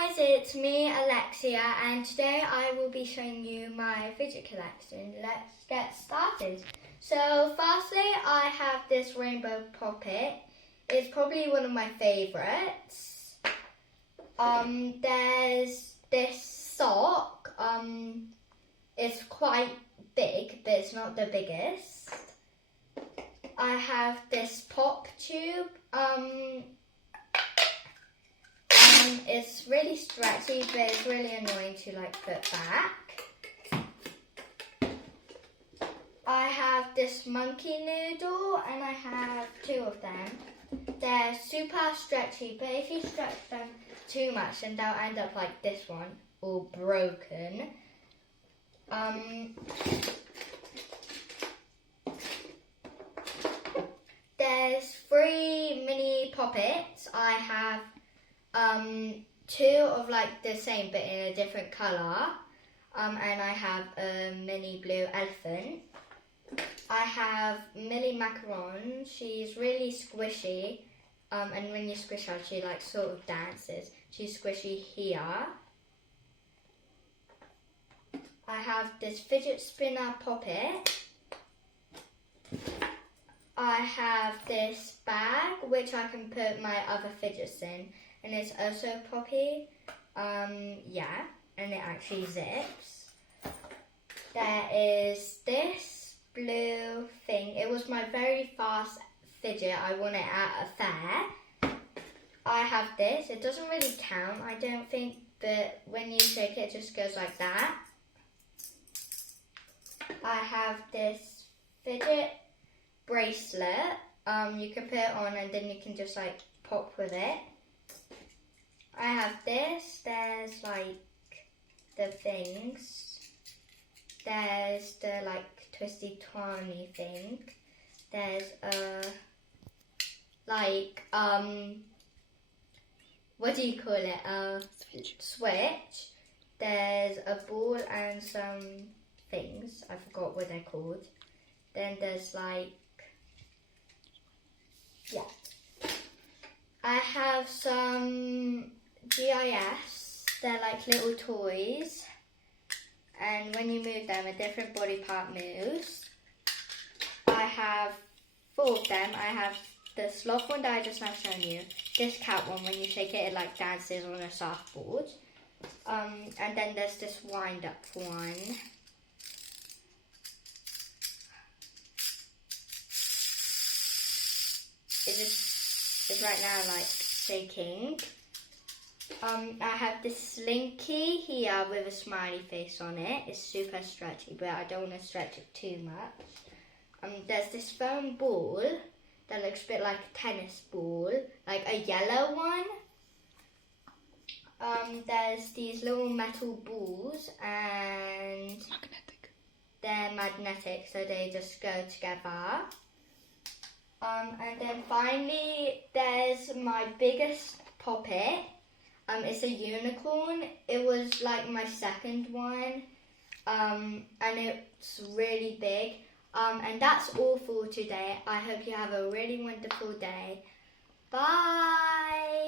guys, it's me, Alexia, and today I will be showing you my fidget collection. Let's get started. So firstly, I have this rainbow poppet. It's probably one of my favourites. There's this sock. It's quite big, but it's not the biggest. I have this pop tube. It's really stretchy, but it's really annoying to put back. I have this monkey noodle, and I have two of them. They're super stretchy, but if you stretch them too much, then they'll end up like this one, all broken. There's 3 mini poppets. I have 2 of the same but in a different colour, and I have a mini blue elephant. I have Millie Macaron. She's really squishy, and when you squish her, she sort of dances. She's squishy here. I have this fidget spinner poppet. I have this bag which I can put my other fidgets in, and it's also poppy. Yeah, and it actually zips. There is this blue thing. It was my very fast fidget. I won it at a fair. I have this. It doesn't really count, I don't think, but when you shake it, it just goes like that. I have this fidget bracelet. You can put it on and then you can just pop with it. I have this. There's the things. There's the twisty twirly thing. There's a what do you call it? A switch. There's a ball and some things. I forgot what they're called. Then there's yeah. I have some GIS. They're little toys. And when you move them, a different body part moves. I have 4 of them. I have the sloth one that I just now shown you. This cat one, when you shake it, it dances on a surfboard. And then there's this wind up one. It just is right now shaking. I have this slinky here with a smiley face on it. It's super stretchy, but I don't want to stretch it too much. There's this foam ball that looks a bit like a tennis ball, a yellow one. There's these little metal balls, and they're magnetic, so they just go together. And then finally, there's my biggest poppet. It's a unicorn. It was my second one, and it's really big. And that's all for today. I hope you have a really wonderful day. Bye!